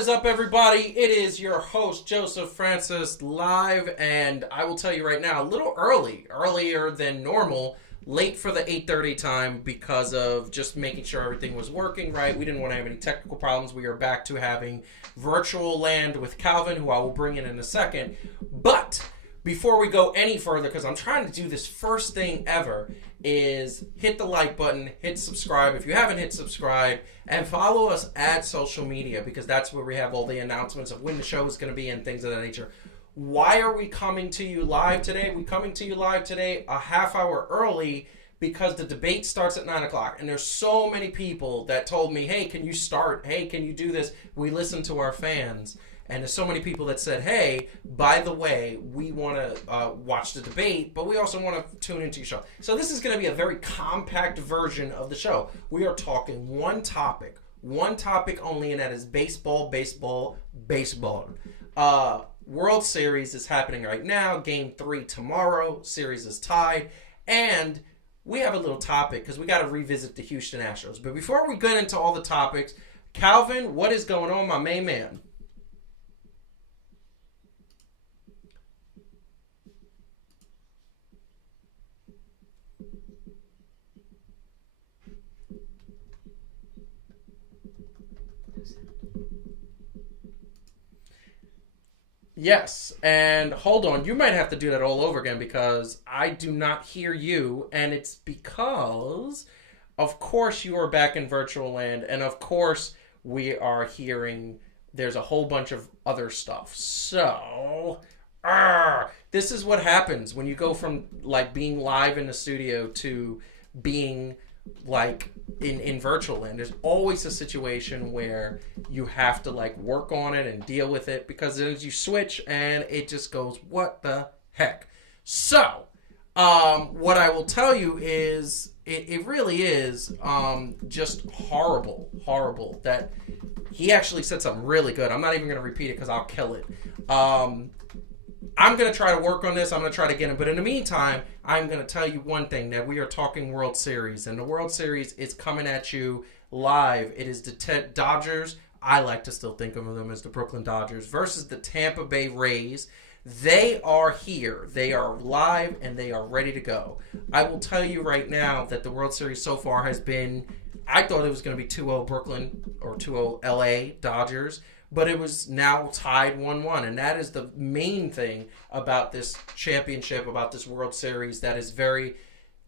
is up, everybody? It is your host, Joseph Francis, live, and I will tell you right now, a little earlier than normal, late for the 8:30 time because of just making sure everything was working right. We didn't want to have any technical problems. We are back to having virtual land with Calvin, who I will bring in a second. But before we go any further, because I'm trying to do this first thing ever, is hit the like button, hit subscribe if you haven't hit subscribe, and follow us at social media, because that's where we have all the announcements of when the show is going to be and things of that nature. Why are we coming to you live today? We're coming to you live today a half hour early because the debate starts at 9 o'clock. And there's so many people that told me, hey, can you start? Hey, can you do this? We listen to our fans. And there's so many people that said, hey, by the way, we want to watch the debate, but we also want to tune into your show. So this is going to be a very compact version of the show. We are talking one topic only, and that is baseball. World Series is happening right now. Game 3 tomorrow. Series is tied. And we have a little topic because we got to revisit the Houston Astros. But before we get into all the topics, Calvin, what is going on, my main man? Yes, and hold on, you might have to do that all over again because I do not hear you, and it's because, of course, you are back in virtual land, and of course, we are hearing there's a whole bunch of other stuff. So, this is what happens when you go from, like, being live in the studio to being, like, in virtual land. There's always a situation where you have to, like, work on it and deal with it, because then you switch and it just goes, what the heck? So, what I will tell you is it really is just horrible that he actually said something really good. I'm not even going to repeat it because I'll kill it. I'm going to try to work on this. I'm going to try to get him. But in the meantime, I'm going to tell you one thing, that we are talking World Series. And the World Series is coming at you live. It is the Dodgers. I like to still think of them as the Brooklyn Dodgers versus the Tampa Bay Rays. They are here. They are live and they are ready to go. I will tell you right now that the World Series so far has been, I thought it was going to be 2-0 Brooklyn or 2-0 LA Dodgers. But it was now tied 1-1. And that is the main thing about this championship, about this World Series, that is very...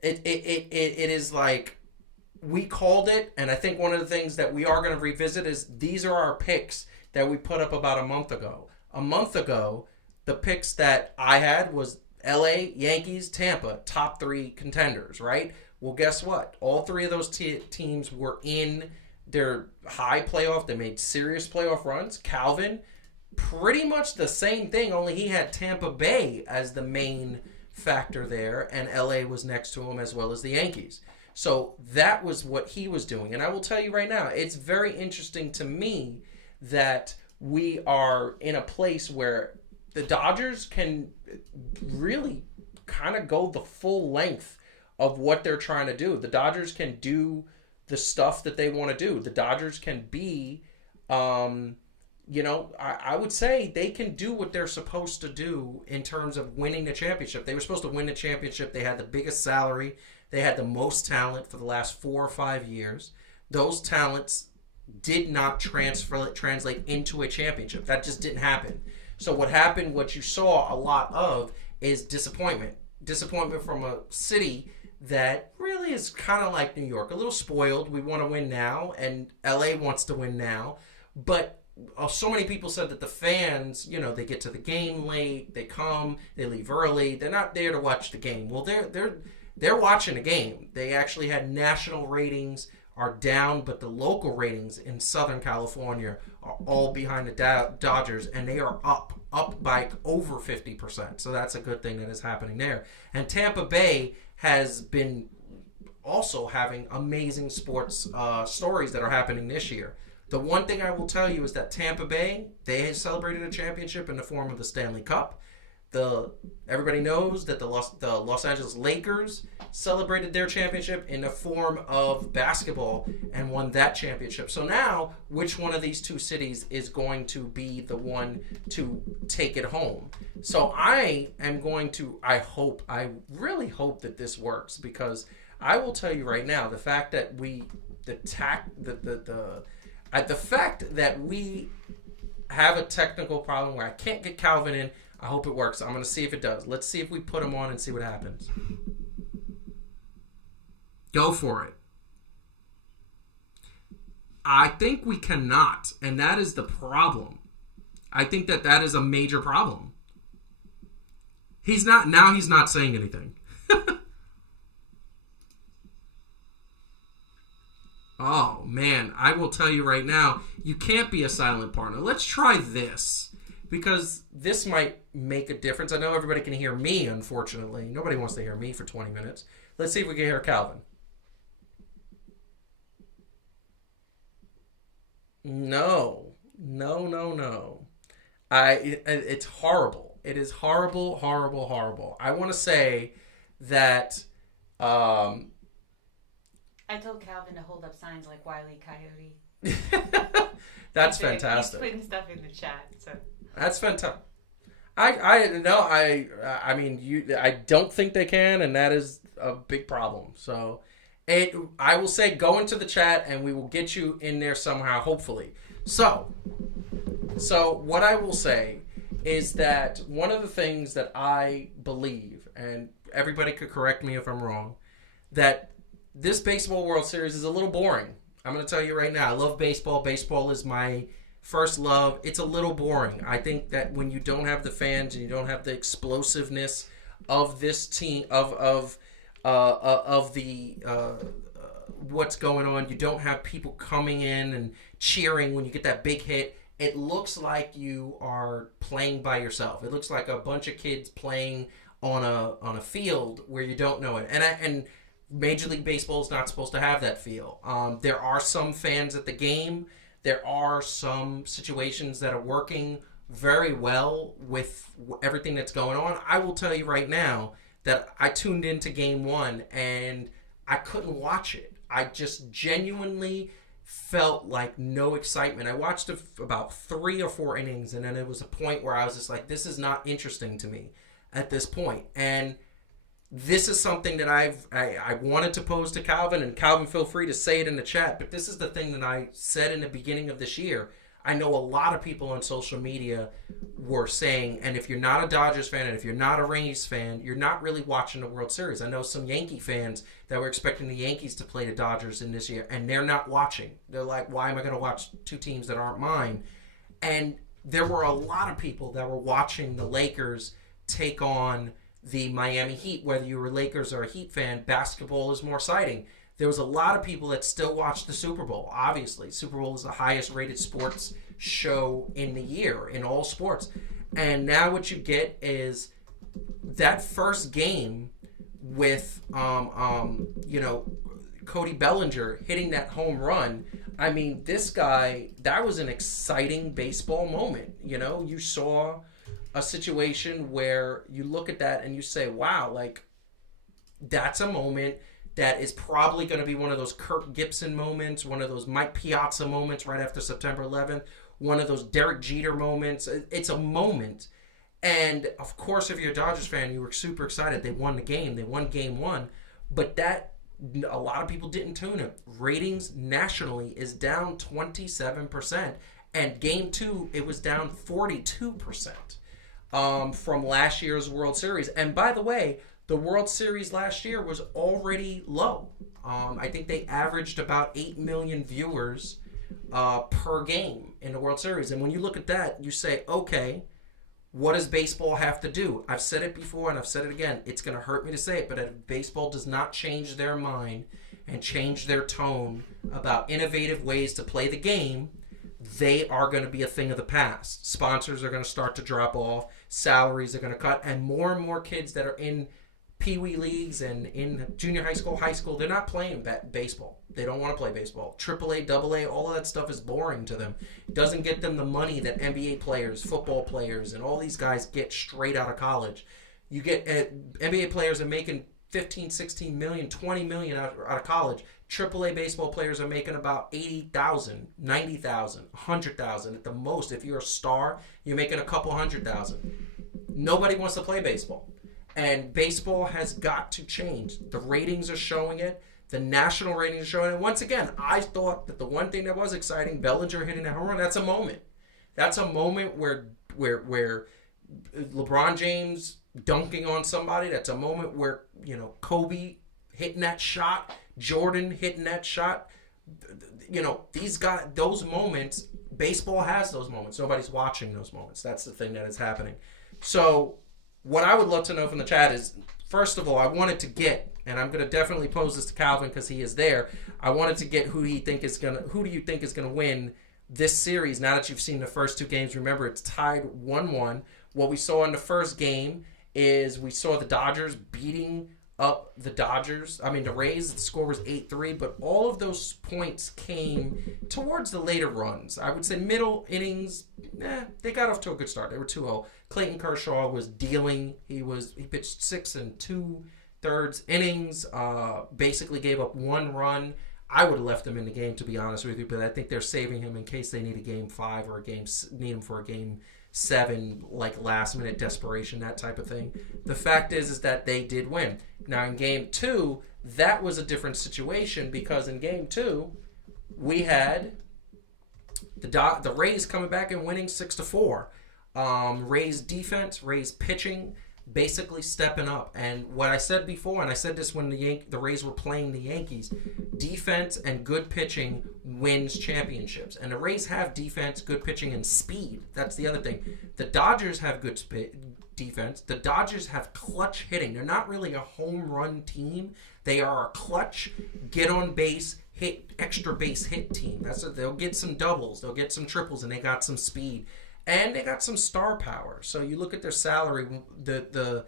It is like... We called it, and I think one of the things that we are going to revisit is these are our picks that we put up about a month ago. A month ago, the picks that I had was LA, Yankees, Tampa, top 3 contenders, right? Well, guess what? All 3 of those teams were in their high playoff. They made serious playoff runs. Calvin, pretty much the same thing, only he had Tampa Bay as the main factor there, and LA was next to him, as well as the Yankees. So that was what he was doing. And I will tell you right now, it's very interesting to me that we are in a place where the Dodgers can really kind of go the full length of what they're trying to do. The Dodgers can do the stuff that they want to do. The Dodgers can be, I would say they can do what they're supposed to do in terms of winning the championship. They were supposed to win the championship. They had the biggest salary. They had the most talent for the last 4 or 5 years. Those talents did not translate into a championship. That just didn't happen. So what happened, what you saw a lot of, is disappointment. Disappointment from a city that really is kind of like New York, a little spoiled. We want to win now, and LA wants to win now. But so many people said that the fans, they get to the game late, they come, they leave early, they're not there to watch the game. Well, they're watching the game. They actually had national ratings are down, but the local ratings in Southern California are all behind the Dodgers, and they are up by over 50%. So that's a good thing that is happening there. And Tampa Bay has been also having amazing sports stories that are happening this year. The one thing I will tell you is that Tampa Bay, they have celebrated a championship in the form of the Stanley Cup. everybody knows that the Los Angeles Lakers celebrated their championship in the form of basketball and won that championship. So now, which one of these two cities is going to be the one to take it home? So I really hope that this works, because I will tell you right now, the fact that we have a technical problem where I can't get Calvin in, I hope it works. I'm going to see if it does. Let's see if we put him on and see what happens. Go for it. I think we cannot, and that is the problem. I think that is a major problem. He's not saying anything. Oh, man, I will tell you right now, you can't be a silent partner. Let's try this, because this might make a difference. I know everybody can hear me, unfortunately. Nobody wants to hear me for 20 minutes. Let's see if we can hear Calvin. No. It's horrible. It is horrible, horrible, horrible. I want to say that... I told Calvin to hold up signs like Wile E. Coyote. That's fantastic. He's putting stuff in the chat. So that's fantastic. I don't think they can, and that is a big problem. So I will say, go into the chat and we will get you in there somehow, hopefully. So what I will say is that one of the things that I believe, and everybody could correct me if I'm wrong, that this Baseball World Series is a little boring. I'm going to tell you right now, I love baseball. Baseball is my first love. It's a little boring. I think that when you don't have the fans and you don't have the explosiveness of this team, of the what's going on, you don't have people coming in and cheering when you get that big hit. It looks like you are playing by yourself. It looks like a bunch of kids playing on a field where you don't know it. And Major League Baseball is not supposed to have that feel. There are some fans at the game. There are some situations that are working very well with everything that's going on. I will tell you right now that I tuned into Game 1 and I couldn't watch it. I just genuinely felt like no excitement. I watched about 3 or 4 innings, and then it was a point where I was just like, this is not interesting to me at this point. And this is something that I wanted to pose to Calvin, and Calvin, feel free to say it in the chat, but this is the thing that I said in the beginning of this year. I know a lot of people on social media were saying, and if you're not a Dodgers fan and if you're not a Rays fan, you're not really watching the World Series. I know some Yankee fans that were expecting the Yankees to play the Dodgers in this year, and they're not watching. They're like, why am I going to watch 2 teams that aren't mine? And there were a lot of people that were watching the Lakers take on the Miami Heat. Whether you were Lakers or a Heat fan, basketball is more exciting. There was a lot of people that still watched the Super Bowl. Obviously, Super Bowl is the highest rated sports show in the year in all sports. And now what you get is that first game with Cody Bellinger hitting that home run. I mean, this guy, that was an exciting baseball moment. You know, you saw a situation where you look at that and you say, wow, like, that's a moment that is probably going to be one of those Kirk Gibson moments, one of those Mike Piazza moments right after September 11th, one of those Derek Jeter moments. It's a moment. And, of course, if you're a Dodgers fan, you were super excited. They won the game. They won Game 1. But that, a lot of people didn't tune it. Ratings nationally is down 27%. And Game 2, it was down 42%. From last year's World Series. And by the way, the World Series last year was already low. I think they averaged about 8 million viewers per game in the World Series. And when you look at that, you say, okay, what does baseball have to do? I've said it before and I've said it again. It's going to hurt me to say it, but if baseball does not change their mind and change their tone about innovative ways to play the game, they are going to be a thing of the past. Sponsors are going to start to drop off. Salaries are going to cut. And more kids that are in Pee Wee leagues and in junior high school, they're not playing baseball. They don't want to play baseball. AAA, AA, all of that stuff is boring to them. It doesn't get them the money that NBA players, football players, and all these guys get straight out of college. You get NBA players are making 15, 16 million, 20 million out of college. AAA baseball players are making about 80,000, 90,000, 100,000 at the most. If you're a star, you're making a couple 100,000. Nobody wants to play baseball. And baseball has got to change. The ratings are showing it. The national ratings are showing it. And once again, I thought that the one thing that was exciting, Bellinger hitting that home run, that's a moment. That's a moment where LeBron James dunking on somebody. That's a moment where, Kobe hitting that shot, Jordan hitting that shot. These guys, those moments, baseball has those moments. Nobody's watching those moments. That's the thing that is happening. So what I would love to know from the chat is, first of all, I wanted to get, and I'm going to definitely pose this to Calvin because he is there. I wanted to get who do you think is going to win this series now that you've seen the first two games. Remember, it's tied 1-1. What we saw in the first game is we saw the Dodgers beating up the Rays. The score was 8-3, but all of those points came towards the later runs. I would say middle innings, they got off to a good start. They were 2-0. Clayton Kershaw was dealing. He pitched 6 2/3 innings, basically gave up 1 run. I would have left him in the game, to be honest with you, but I think they're saving him in case they need a game 5 or need him for a game 7, like last minute desperation, that type of thing. The fact is that they did win. Now in game 2, that was a different situation because in game 2, we had the Rays coming back and winning 6-4. Rays defense, Rays pitching, basically stepping up. And what I said before, and I said this when the Rays were playing the Yankees, defense and good pitching wins championships. And the Rays have defense, good pitching, and speed. That's the other thing. The Dodgers have good defense. The Dodgers have clutch hitting. They're not really a home run team. They are a clutch, get on base, hit extra base hit team. They'll get some doubles, they'll get some triples, and they got some speed. And they got some star power. So you look at their salary, the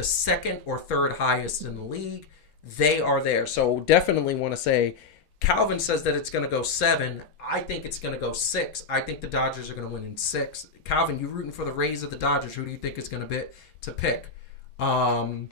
second or third highest in the league, they are there. So definitely want to say, Calvin says that it's going to go 7. I think it's going to go 6. I think the Dodgers are going to win in 6. Calvin, you rooting for the Rays or the Dodgers? Who do you think is going to pick? And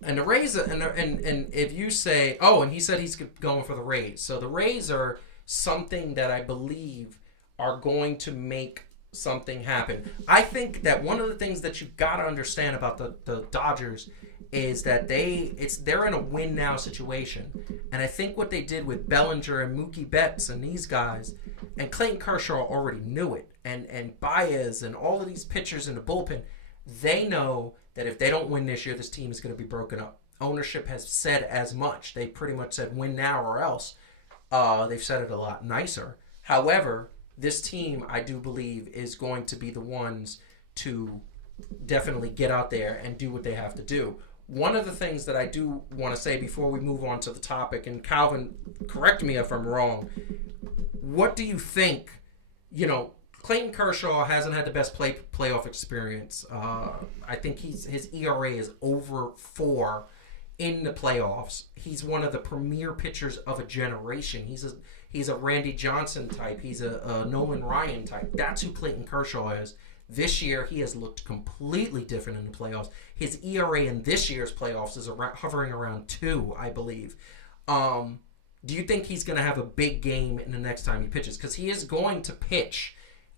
the Rays, and if you say, and he said he's going for the Rays. So the Rays are something that I believe are going to make something happen. I think that one of the things that you've got to understand about the Dodgers is that they're in a win now situation. And I think what they did with Bellinger and Mookie Betts and these guys, and Clayton Kershaw already knew it, and Baez and all of these pitchers in the bullpen, they know that if they don't win this year, this team is going to be broken up. Ownership has said as much. They pretty much said win now or else. They've said it a lot nicer. However, this team, I do believe, is going to be the ones to definitely get out there and do what they have to do. One of the things that I do want to say before we move on to the topic, and Calvin, correct me if I'm wrong, what do you think? Clayton Kershaw hasn't had the best playoff experience. I think his ERA is over 4 in the playoffs. He's one of the premier pitchers of a generation. He's a Randy Johnson type. He's a Nolan Ryan type. That's who Clayton Kershaw is. This year, he has looked completely different in the playoffs. His ERA in this year's playoffs is hovering around 2, I believe. Do you think he's going to have a big game in the next time he pitches? Because he is going to pitch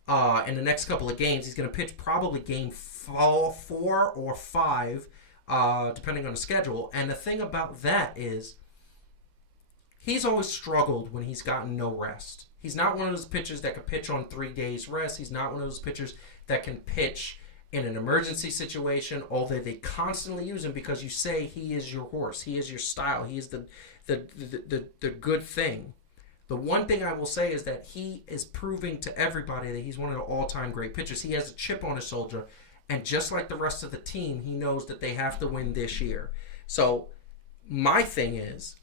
in the next couple of games. He's going to pitch probably game 4 or 5, depending on the schedule. And the thing about that is, he's always struggled when he's gotten no rest. He's not one of those pitchers that can pitch on 3 days rest. He's not one of those pitchers that can pitch in an emergency situation, although they constantly use him because you say he is your horse. He is your style. He is the good thing. The one thing I will say is that he is proving to everybody that he's one of the all-time great pitchers. He has a chip on his shoulder, and just like the rest of the team, he knows that they have to win this year. So my thing is,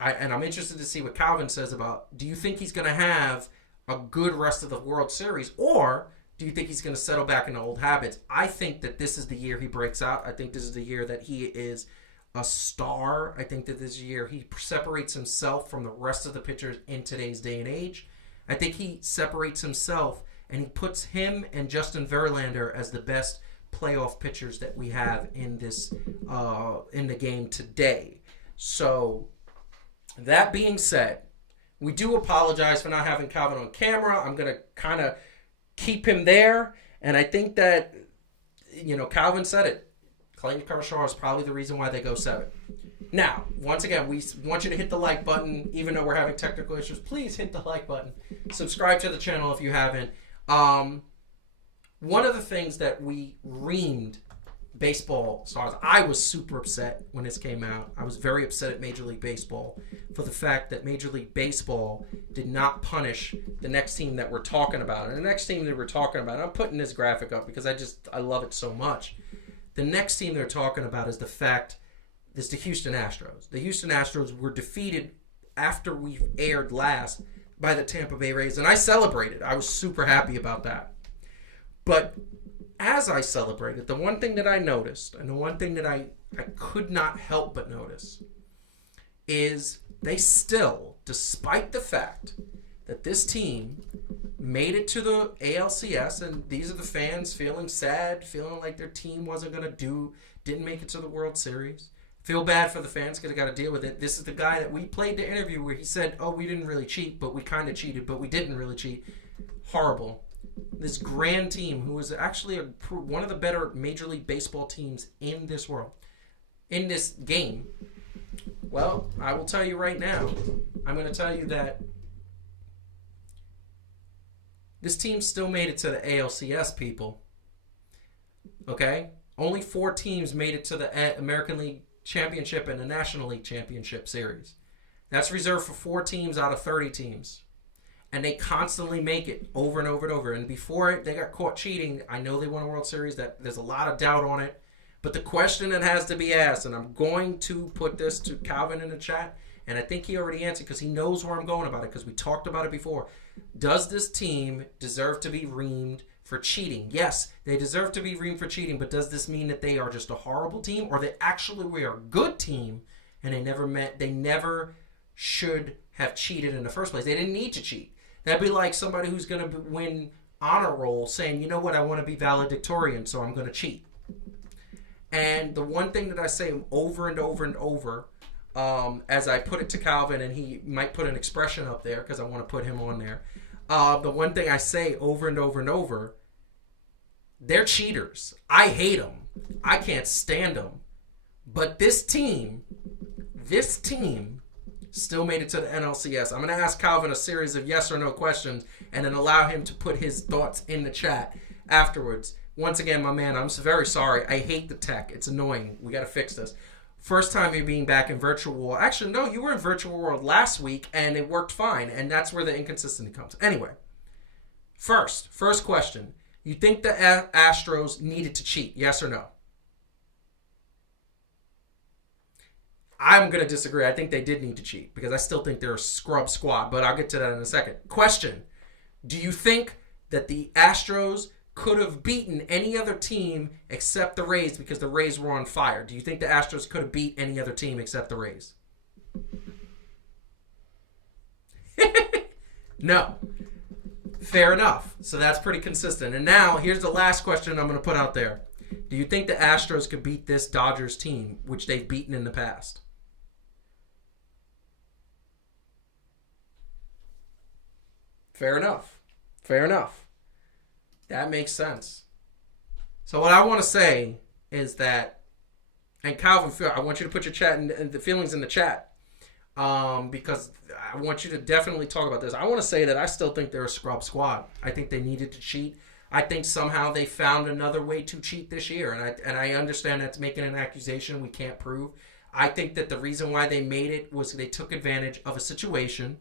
I'm interested to see what Calvin says about, do you think he's going to have a good rest of the World Series, or Do you think he's going to settle back into old habits? I think that this is the year he breaks out. I think this is the year that he is a star. I think that this year he separates himself from the rest of the pitchers in today's day and age. I think he separates himself and he puts him and Justin Verlander as the best playoff pitchers that we have in this in the game today. So that being said, we do apologize for not having Calvin on camera. I'm going to kind of keep him there. And I think that, Calvin said it. Clayton Kershaw is probably the reason why they go 7. Now, once again, we want you to hit the like button. Even though we're having technical issues, please hit the like button. Subscribe to the channel if you haven't. One of the things that we reamed baseball stars, I was super upset when this came out. I was very upset at Major League Baseball for the fact that Major League Baseball did not punish the next team that we're talking about. And the next team that we're talking about, I'm putting this graphic up because I love it so much. The next team they're talking about is the Houston Astros. The Houston Astros were defeated after we aired last by the Tampa Bay Rays, and I celebrated. I was super happy about that. But as I celebrated, the one thing that I noticed, and the one thing that I could not help but notice, is they still, despite the fact that this team made it to the ALCS, and these are the fans feeling sad, feeling like their team didn't make it to the World Series. Feel bad for the fans because they got to deal with it. This is the guy that we played the interview where he said, oh, we didn't really cheat, but we kind of cheated, but we didn't really cheat. Horrible. This grand team, who is actually one of the better Major League Baseball teams in this world, in this game. Well, I will tell you right now, I'm going to tell you that this team still made it to the ALCS, people. Okay? Only 4 teams made it to the American League Championship and the National League Championship Series. That's reserved for 4 teams out of 30 teams. And they constantly make it over and over and over. And before they got caught cheating, I know they won a World Series. That there's a lot of doubt on it. But the question that has to be asked, and I'm going to put this to Calvin in the chat, and I think he already answered because he knows where I'm going about it because we talked about it before. Does this team deserve to be reamed for cheating? Yes, they deserve to be reamed for cheating, but does this mean that they are just a horrible team, or they actually were a good team and they never should have cheated in the first place? They didn't need to cheat. That'd be like somebody who's going to win honor roll saying, you know what, I want to be valedictorian, so I'm going to cheat. And the one thing that I say over and over and over, as I put it to Calvin, and he might put an expression up there because I want to put him on there. The one thing I say over and over and over, they're cheaters. I hate them. I can't stand them. But this team still made it to the NLCS. I'm going to ask Calvin a series of yes or no questions and then allow him to put his thoughts in the chat afterwards. Once again, my man, I'm very sorry. I hate the tech. It's annoying. We got to fix this. First time you're being back in virtual world. Actually, no, you were in virtual world last week and it worked fine. And that's where the inconsistency comes. Anyway, first question. You think the Astros needed to cheat? Yes or no? I'm going to disagree. I think they did need to cheat because I still think they're a scrub squad, but I'll get to that in a second. Question. Do you think that the Astros could have beaten any other team except the Rays because the Rays were on fire? Do you think the Astros could have beat any other team except the Rays? No. Fair enough. So that's pretty consistent. And now, here's the last question I'm going to put out there. Do you think the Astros could beat this Dodgers team, which they've beaten in the past? Fair enough. Fair enough. That makes sense. So what I want to say is that, and Calvin, I want you to put your chat and the feelings in the chat, because I want you to definitely talk about this. I want to say that I still think they're a scrub squad. I think they needed to cheat. I think somehow they found another way to cheat this year, and I understand that's making an accusation we can't prove. I think that the reason why they made it was they took advantage of a situation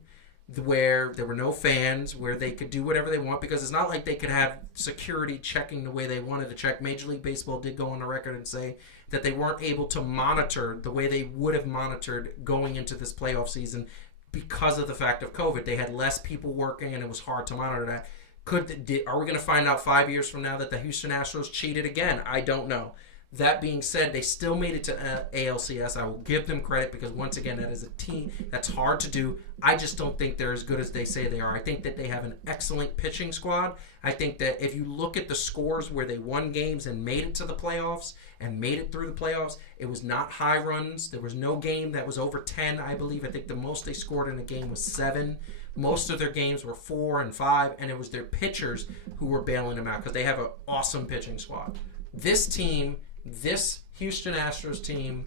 where there were no fans, where they could do whatever they want, because it's not like they could have security checking the way they wanted to check. Major League Baseball did go on the record and say that they weren't able to monitor the way they would have monitored going into this playoff season because of the fact of COVID. They had less people working, and it was hard to monitor that. Are we going to find out 5 years from now that the Houston Astros cheated again? I don't know. That being said, they still made it to ALCS. I will give them credit because, once again, that is a team that's hard to do. I just don't think they're as good as they say they are. I think that they have an excellent pitching squad. I think that if you look at the scores where they won games and made it to the playoffs and made it through the playoffs, it was not high runs. There was no game that was over 10, I believe. I think the most they scored in a game was 7. Most of their games were 4 and 5, and it was their pitchers who were bailing them out because they have an awesome pitching squad. This team, this Houston Astros team,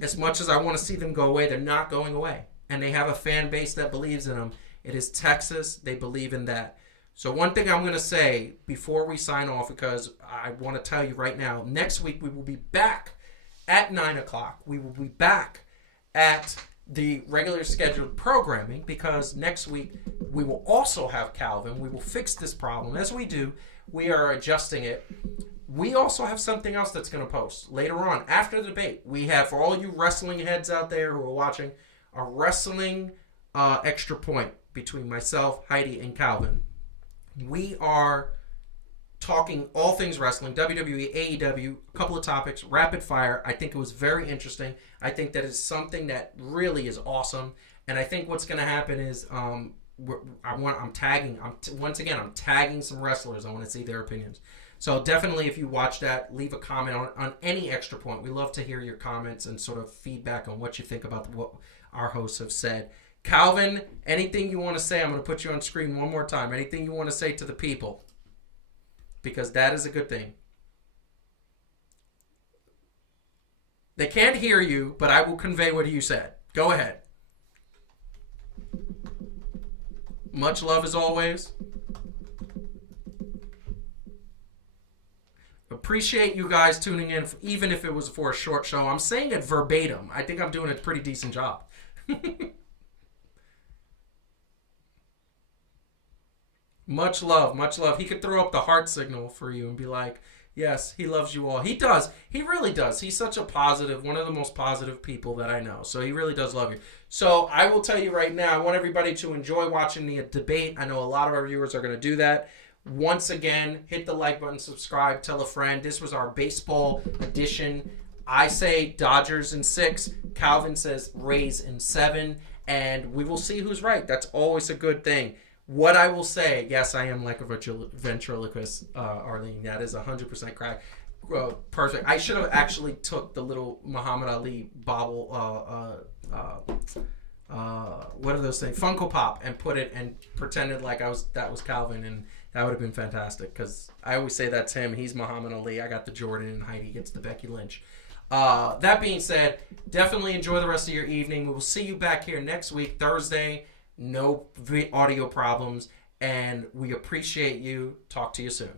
as much as I want to see them go away, they're not going away. And they have a fan base that believes in them. It is Texas. They believe in that. So one thing I'm going to say before we sign off, because I want to tell you right now, next week we will be back at 9 o'clock. We will be back at the regular scheduled programming because next week we will also have Calvin. We will fix this problem. As we do, we are adjusting it. We also have something else that's going to post later on after the debate. We have, for all you wrestling heads out there who are watching, a wrestling extra point between myself, Heidi, and Calvin. We are talking all things wrestling, WWE, AEW, a couple of topics, rapid fire. I think it was very interesting. I think that is something that really is awesome. And I think what's going to happen is I'm tagging some wrestlers. I want to see their opinions. So definitely, if you watch that, leave a comment on any extra point. We love to hear your comments and sort of feedback on what you think about what our hosts have said. Calvin, anything you want to say? I'm going to put you on screen one more time. Anything you want to say to the people? Because that is a good thing. They can't hear you, but I will convey what you said. Go ahead. Much love as always. Appreciate you guys tuning in, even if it was for a short show. I'm saying it verbatim. I think I'm doing a pretty decent job. Much love, much love. He could throw up the heart signal for you and be like, yes, he loves you all. He does. He really does. He's such a positive, one of the most positive people that I know. So he really does love you. So I will tell you right now, I want everybody to enjoy watching the debate. I know a lot of our viewers are going to do that. Once again, hit the like button, subscribe, tell a friend. This was our baseball edition. I say Dodgers in 6. Calvin says Rays in 7. And we will see who's right. That's always a good thing. What I will say, yes, I am like a ventriloquist, Arlene. That is 100% correct. Perfect. I should have actually took the little Muhammad Ali bobble, what are those things? Funko Pop, and put it and pretended like that was Calvin, and that would have been fantastic because I always say that's him. He's Muhammad Ali. I got the Jordan, and Heidi gets the Becky Lynch. That being said, definitely enjoy the rest of your evening. We will see you back here next week, Thursday. No audio problems, and we appreciate you. Talk to you soon.